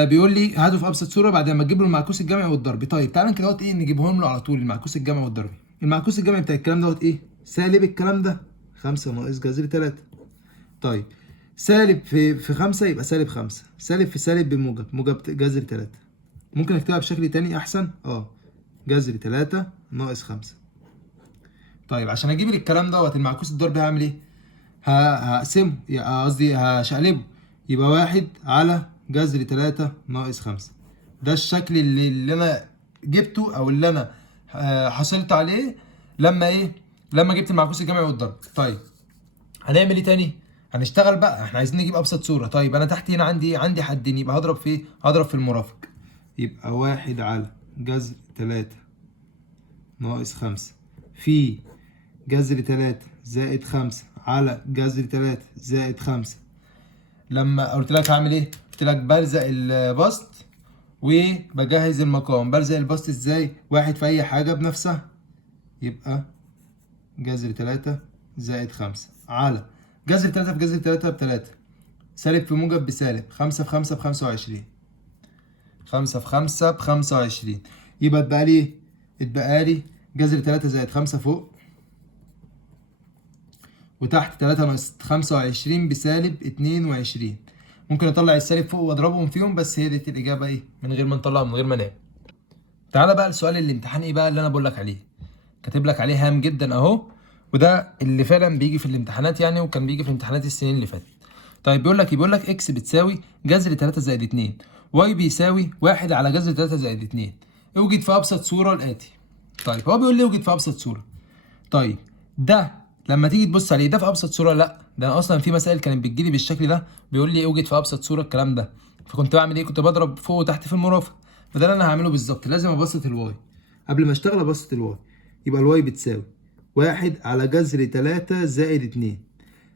بيقول لي هاته في ابسط صوره بعد ما تجيب له المعكوس الجمعي والضربي. طيب تعالى كده دوت ايه نجيبهم له على طول، المعكوس الجمعي والضربي. المعكوس الجمعي بتاع الكلام دوت ايه؟ سالب الكلام ده 5 ناقص جذر 3. طيب سالب في 5 يبقى سالب 5، سالب في سالب بموجب، موجب جذر 3. ممكن اكتبها بشكل تاني احسن، جذر 3 ناقص 5. طيب عشان اجيب الكلام دوت المعكوس الضربي هعمل ايه؟ هقسمه، قصدي هشقلبه، يبقى 1 على جذر 3 ناقص 5. ده الشكل اللي انا جبته او اللي انا حصلت عليه لما ايه، لما جبت المعكوس الجمعي والضرب. طيب هنعمل ايه تاني؟ هنشتغل بقى، احنا عايزين نجيب ابسط صوره. طيب انا تحت هنا عندي ايه؟ عندي حدين، يبقى هضرب في ايه؟ هضرب في المرافق، يبقى 1 على جذر 3 ناقص 5 في جذر 3 زائد 5 على جذر 3 زائد 5. لما قلت لك هعمل ايه؟ قلت لك بلزق البسط وبجهز المقام. بلزق البسط ازاي؟ واحد في اي حاجه بنفسها، يبقى جذر 3 زائد 5 على جذر 3 في جذر 3 ب3، سالب في موجب بسالب، 5 في 5 ب25، 5 في 5 ب25. يبقى اتبقى لي ايه؟ اتبقى لي جذر 3 زائد 5 فوق، وتحت 3 ناقص 25 بسالب 22. ممكن اطلع السالب فوق واضربهم فيهم، بس هي دي الاجابه ايه، من غير ما نطلع من غير ما نعمل. تعالى بقى لسؤال الامتحان ايه بقى اللي انا بقول لك عليه، كاتب لك عليه هام جدا اهو، وده اللي فعلا بيجي في الامتحانات يعني، وكان بيجي في امتحانات السنين اللي فاتت. طيب بيقول لك اكس بتساوي جذر 3 زائد 2، واي بيساوي 1 على جذر 3 زائد 2، اوجد في ابسط صوره الاتي. طيب هو بيقول لي اوجد في ابسط صوره. طيب ده لما تيجي تبص عليه ده في ابسط صوره؟ لا، ده أنا اصلا في مسائل كانت بتجيلي بالشكل ده بيقول لي اوجد في ابسط صوره الكلام ده، فكنت بعمل ايه؟ كنت بضرب فوق وتحت في المرافق. فده اللي انا هعمله بالظبط، لازم ابسط الواي. قبل ما اشتغل ابسط الواي، يبقى الواي بتساوي 1 على جذر 3 زائد 2.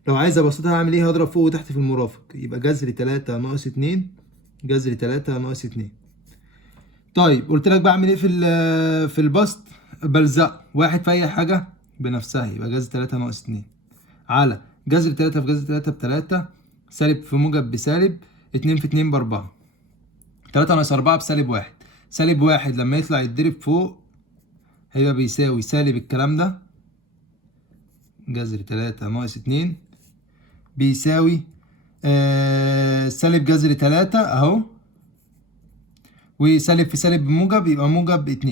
لو عايز ابسطها هعمل ايه؟ هضرب فوق وتحت في المرافق، يبقى جذر 3 ناقص 2، جذر 3 ناقص 2. طيب قلت لك بعمل ايه في البسط؟ بلزق واحد في اي حاجه بنفسها، يبقى جذر 3 ناقص 2 على جذر 3 في جذر 3 ب3، سالب في موجب بسالب، 2 في 2 ب4، 3 ناقص 4 بسالب 1. سالب 1 لما يطلع يتضرب فوق هيبقى بيساوي سالب الكلام ده، جذر 3 ناقص 2 بيساوي سالب جذر 3 اهو، وسالب في سالب بموجب يبقى موجب 2،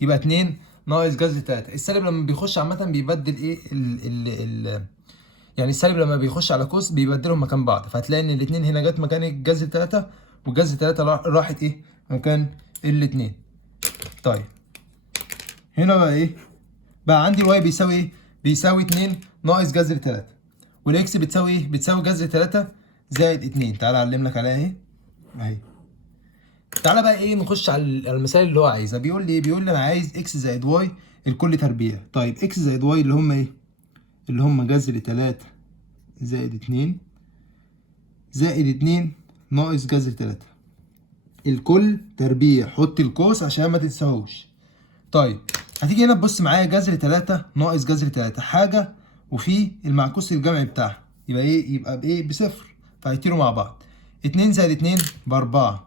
يبقى 2 ناقص جذر 3. السالب لما بيخش عامة بيبدل ايه ال يعني السالب لما بيخش على قوس بيبدلهم مكان بعض، فهتلاقي ان الاتنين هنا جت مكان الجذر 3، والجذر 3 راحت ايه مكان الاتنين. طيب هنا بقى ايه؟ بقى عندي الواي بيساوي ايه؟ بيساوي 2 ناقص جذر 3، والاكس بتساوي ايه؟ بتساوي جذر 3 زائد 2. تعالى اعلم لك عليها اهي اهي. تعالى بقى ايه نخش على المثال اللي هو عايزها. بيقول لي ايه؟ بيقول لي انا عايز اكس زائد واي الكل تربيع. طيب اكس زائد واي اللي هم ايه؟ اللي هم جذر 3 زائد 2 زائد 2 ناقص جذر 3 الكل تربيع. حط القوس عشان ما تنساهوش. طيب هتيجي هنا تبص معايا، جذر 3 ناقص جذر 3 حاجه، وفي المعكوس الجمعي بتاعها يبقى ايه؟ يبقى بايه؟ بصفر، فهيطيروا مع بعض. 2 زائد 2 ب4،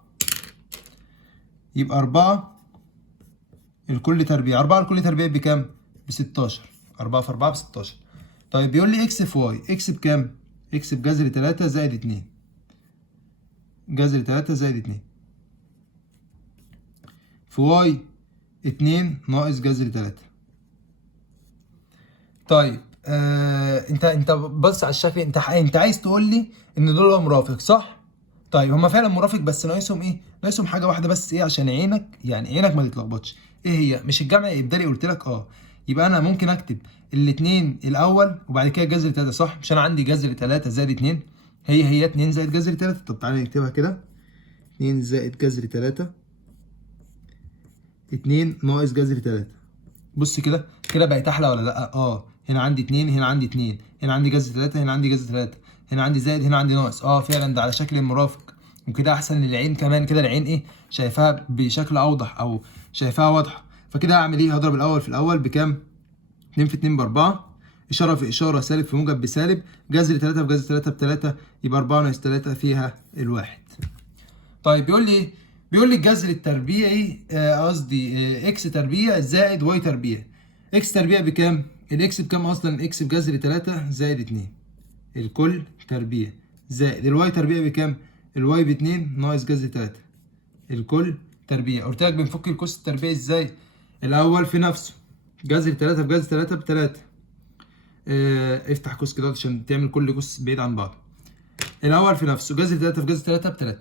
يبقى 4 الكل تربيع. 4 الكل تربيع بكام؟ ب16. 4 في 4 ب16. طيب بيقول لي اكس في واي، اكس بكام؟ اكس بجذر 3 زائد 2، جذر 3 زائد 2 في واي 2 ناقص جذر 3. طيب انت بص على الشكل، انت عايز تقول لي ان دول مرافق صح؟ طيب هما فعلا مرافق، بس ناقصهم ايه؟ ناقصهم حاجه واحده بس، ايه عشان عينك يعني عينك ما تتلخبطش. ايه هي؟ مش الجمع الابدالي قلت لك يبقى انا ممكن اكتب الاثنين الاول وبعد كده جذر 3 صح؟ مش انا عندي جذر 3 زائد 2 هي 2 زائد جذر 3. طب تعالى نكتبها كده، 2 زائد جذر 3، 2 ناقص جذر 3. بص كده بقت احلى ولا لا؟ هنا عندي 2 هنا عندي 2 هنا عندي جذر 3 هنا عندي جذر 3، هنا عندي زائد، هنا عندي ناقص. فعلا ده على شكل مرافق، وكده احسن للعين كمان، كده العين ايه شايفاها بشكل اوضح او شايفاها واضحه. فكده هعمل ايه؟ هضرب الاول في الاول بكام؟ 2 في 2 ب4، اشاره في اشاره، سالب في موجب بسالب، جذر 3 في جذر 3 ب3، يبقى 4 ناقص 3 فيها الواحد. طيب بيقول لي ايه؟ بيقول لي الجذر التربيعي قصدي اكس تربيع زائد واي تربيع. اكس تربيع بكام؟ الاكس بكام اصلا؟ اكس بجذر 3 زائد 2 الكل تربيع، زائد الواي تربيع بكام؟ الواي ب 2 ناقص جذر 3 الكل تربيع. قلت لك بنفك القوس التربيعي ازاي؟ الاول في نفسه، جذر 3 في جذر 3 ب3. افتح قوس كده عشان تعمل كل قوس بعيد عن بعض. الاول في نفسه، جذر 3 في جذر 3 ب3.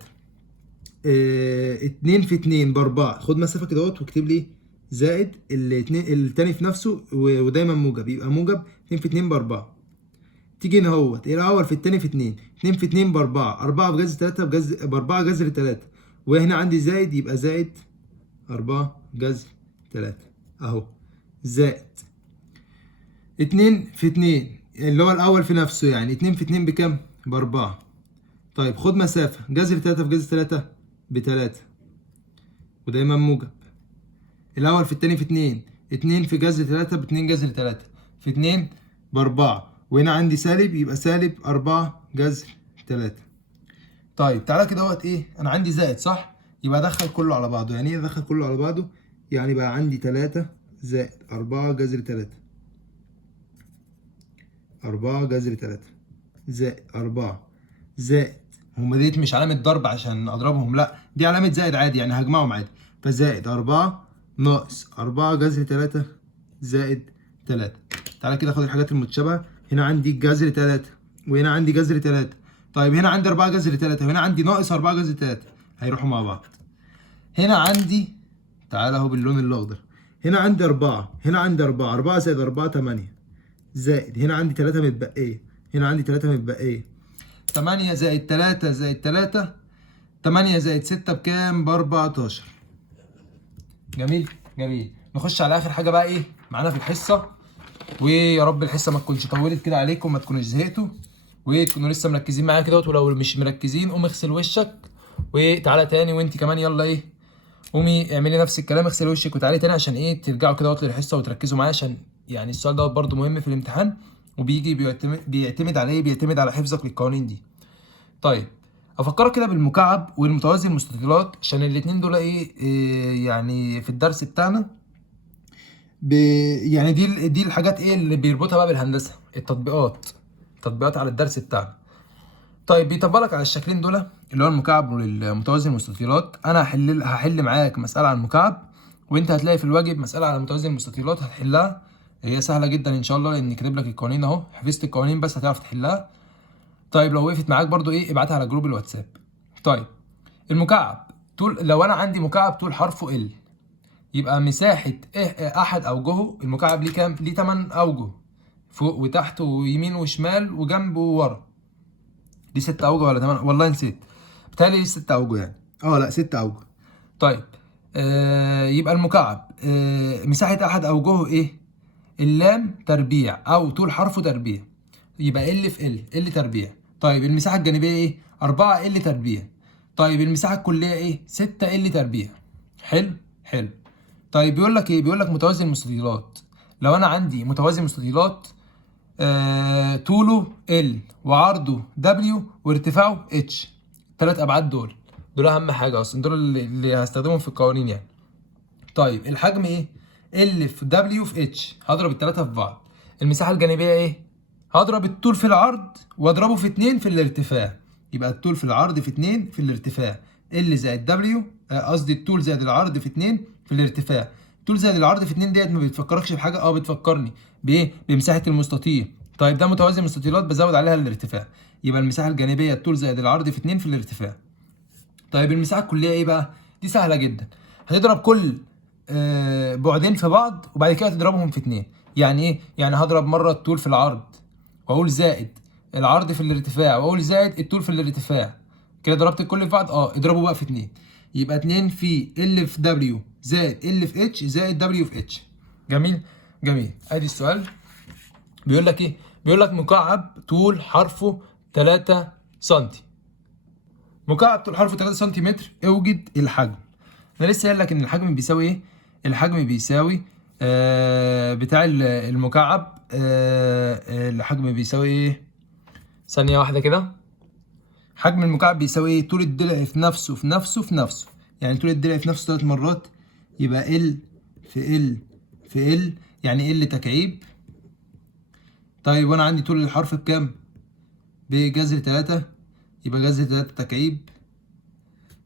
2 في 2 ب4، خد مسافه كده واكتب لي زائد الاثنين التاني في نفسه ودايما موجب، يبقى موجب 2 في 2 ب4. تيجي هنا اهوت الاول في التاني في 2، 2 في 2 ب4، 4 بجذر 3 ب4 جذر 3، وهنا عندي زائد يبقى زائد 4 جذر 3 اهو، زائد 2 في 2 اللي هو الاول في نفسه، يعني 2 في 2 بكام؟ ب4. طيب خد مسافه، جذر 3 في جذر 3 ب3 ودايما موجب. الاول في التاني في 2، 2 في جذر 3 ب2 جذر 3 في 2 ب4، وهنا عندي سالب يبقى سالب 4 جذر 3. طيب تعالى كده اهوت ايه، انا عندي زائد صح؟ يبقى ادخل كله على بعضه. يعني ايه ادخل كله على بعضه؟ يعني بقى عندي 3 زائد 4 جذر 3، 4 جذر 3 زائد 4 زائد، هما ديت مش علامة ضرب عشان اضربهم، لا دي علامة زائد عادي، يعني هجمعهم عادي. فزائد 4 ناقص 4 جذر 3 زائد 3. تعالى كده خد الحاجات المتشابهة، هنا عندي جذر 3 وهنا عندي جذر 3. طيب هنا عندي 4 جذر 3 وهنا عندي ناقص 4 جذر 3، هيروحوا مع بعض. هنا عندي، تعالى اهو باللون الاخضر، هنا عندي 4، هنا عندي 4، 4 زائد 4 8، زائد هنا عندي 3 متبقية، هنا عندي 3 متبقية، 8 زائد 3 زائد 3، 8 زائد 6 بكام؟ ب14. جميل جميل. نخش على اخر حاجه بقى ايه معانا في الحصه، ويا رب الحصه ما تكونش طولت كده عليكم، ما تكونوش زهقتوا، وتكونوا لسه مركزين معايا كده. ولو مش مركزين قوم اغسل وشك وتعالى تاني، وانت كمان يلا ايه قومي اعملي نفس الكلام، اغسلي وشك وتعالي تاني عشان ايه ترجعوا كده للحصه وتركزوا معايا، عشان يعني السؤال دوت برده مهم في الامتحان، وبيجي بيعتمد على ايه؟ بيعتمد على حفظك للقوانين دي. طيب افكرك كده بالمكعب والمتوازي المستطيلات، عشان الاتنين دول إيه يعني في الدرس بتاعنا يعني دي الحاجات ايه اللي بيربطها بقى بالهندسه، التطبيقات على الدرس بتاعنا. طيب بيطبق لك على الشكلين دول اللي هو المكعب والمتوازي المستطيلات. انا هحل معاك مساله عن المكعب، وانت هتلاقي في الواجب مساله على متوازي المستطيلات هتحلها. هي سهله جدا ان شاء الله، لان كاتب لك القوانين اهو، حفظت القوانين بس هتعرف تحلها. طيب لو وقفت معاك برضو ايه ابعتها على جروب الواتساب. طيب المكعب طول، لو انا عندي مكعب طول حرفه ال، يبقى مساحه احد اوجهه، المكعب ليه كام؟ ليه 8 اوجه، فوق وتحت ويمين وشمال وجنب وورا. دي 6 اوجه ولا 8؟ والله نسيت، بتهيألي دي 6 اوجه يعني. لا 6 اوجه. طيب يبقى المكعب مساحه احد اوجهه ايه؟ اللام تربيع او طول حرفه تربيع، يبقى ال في ال تربيع. طيب المساحه الجانبيه ايه؟ 4 ال تربيع. طيب المساحه الكليه ايه؟ 6 ال تربيع. حلو حلو. طيب بيقول لك ايه؟ بيقول لك متوازي المستطيلات. لو انا عندي متوازي مستطيلات طوله ال وعرضه دبليو وارتفاعه اتش، الثلاث ابعاد دول اهم حاجه اصلا، دول اللي هستخدمهم في القوانين يعني. طيب الحجم ايه؟ ال في دبليو في اتش، هضرب الثلاثه في بعض. المساحه الجانبيه ايه؟ هضرب الطول في العرض واضربه في 2 في الارتفاع، يبقى الطول في العرض في 2 في الارتفاع، ال زائد دبليو قصدي الطول زائد العرض في 2 في الارتفاع. الطول زائد العرض في 2 ديت ما بتفكركش بحاجه؟ بتفكرني بايه؟ بمساحه المستطيل. طيب ده متوازي المستطيلات بزود عليها الارتفاع، يبقى المساحه الجانبيه الطول زائد العرض في 2 في الارتفاع. طيب المساحه الكليه ايه بقى؟ دي سهله جدا، هتضرب كل بعدين في بعض وبعد كده تضربهم في 2. يعني ايه؟ يعني هضرب مره الطول في العرض واقول زائد العرض في الارتفاع واقول زائد الطول في الارتفاع، كده ضربت الكل في بعض. اضربه بقى في 2، يبقى 2 في ال في دبليو زائد ال في اتش زائد دبليو في اتش. جميل جميل. ادي السؤال بيقول لك ايه؟ بيقول لك مكعب طول حرفه 3 سنتي. مكعب طول حرفه 3 سنتيمتر، اوجد الحجم. انا لسه قايل لك ان الحجم بيساوي ايه؟ الحجم بيساوي بتاع المكعب، الحجم بيساوي ايه؟ ثانية واحدة كده. حجم المكعب بيساوي ايه؟ طول الضلع في نفسه في نفسه في نفسه، يعني طول الضلع في نفسه 3 مرات، يبقى ال في ال في ال، يعني ال تكعيب. طيب وانا عندي طول الحرف بكام؟ بجذر 3، يبقى جذر 3 تكعيب.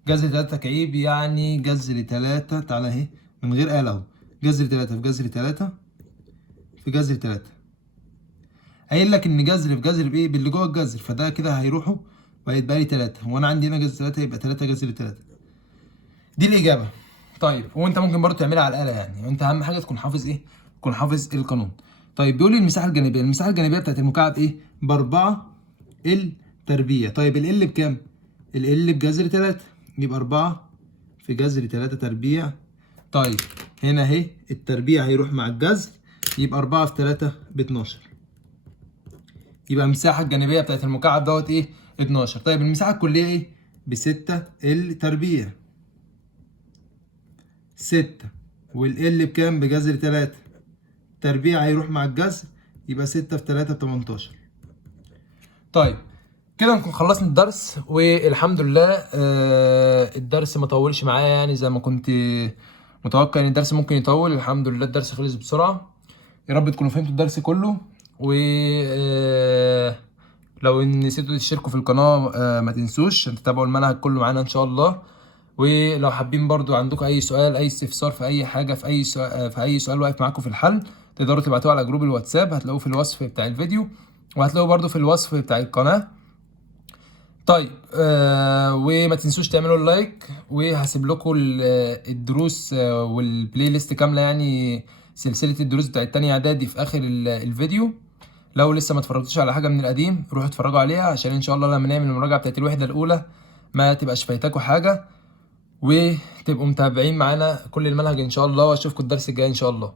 جذر 3 تكعيب يعني جذر 3، تعالى اهي من غير آلة اهو، جذر 3 في جذر 3 في جذر 3. قايل لك ان جذر في جذر بايه؟ باللي جوه الجذر، فده كده هيروحوا وهيتبقى لي 3، وانا عندي هنا جذر 3 يبقى 3 جذر 3. دي الإجابة. طيب وأنت ممكن برضه تعملها على الآلة، يعني أنت أهم حاجة تكون حافظ إيه؟ تكون حافظ القانون. طيب بيقول لي المساحة الجانبية، المساحة الجانبية بتاعت المكعب إيه؟ ب4 ال تربيع. طيب ال بكام؟ ال بجذر 3، يبقى 4 في جذر 3 تربيع. طيب هنا أهي التربيع هيروح مع الجذر، يبقى 4 في 3 ب 12. يبقى المساحة الجانبية بتاعت المكعب دوت إيه؟ 12. طيب المساحة الكلية إيه؟ ب6 ال تربيع. 6 والال بكام؟ بجذر 3 تربيع هيروح مع الجذر، يبقى 6 في 3 ب 18. طيب كده نكون خلصنا الدرس والحمد لله. الدرس ما طولش معايا يعني زي ما كنت متوقع ان الدرس ممكن يطول. الحمد لله الدرس خلص بسرعة. يا رب تكونوا فهمتوا الدرس كله. و لو نسيتوا تشتركوا في القناة ما تنسوش تتابعوا المنهج كله معانا ان شاء الله. ولو حابين برضو عندكم اي سؤال اي استفسار في اي حاجه في اي سؤال واقف معاكم في الحل، تقدروا تبعتوه على جروب الواتساب، هتلاقوه في الوصف بتاع الفيديو وهتلاقوه برضو في الوصف بتاع القناه. طيب وما تنسوش تعملوا اللايك، وهسيب لكم الدروس والبلاي ليست كامله، يعني سلسله الدروس بتاعت تانية اعدادي في اخر الفيديو. لو لسه ما اتفرجتوش على حاجه من القديم روحوا اتفرجوا عليها، عشان ان شاء الله لما نعمل المراجعه بتاعت الوحده الاولى ما تبقاش فايتاكوا حاجه، وتبقوا متابعين معانا كل المنهج ان شاء الله. واشوفكم الدرس الجاي ان شاء الله.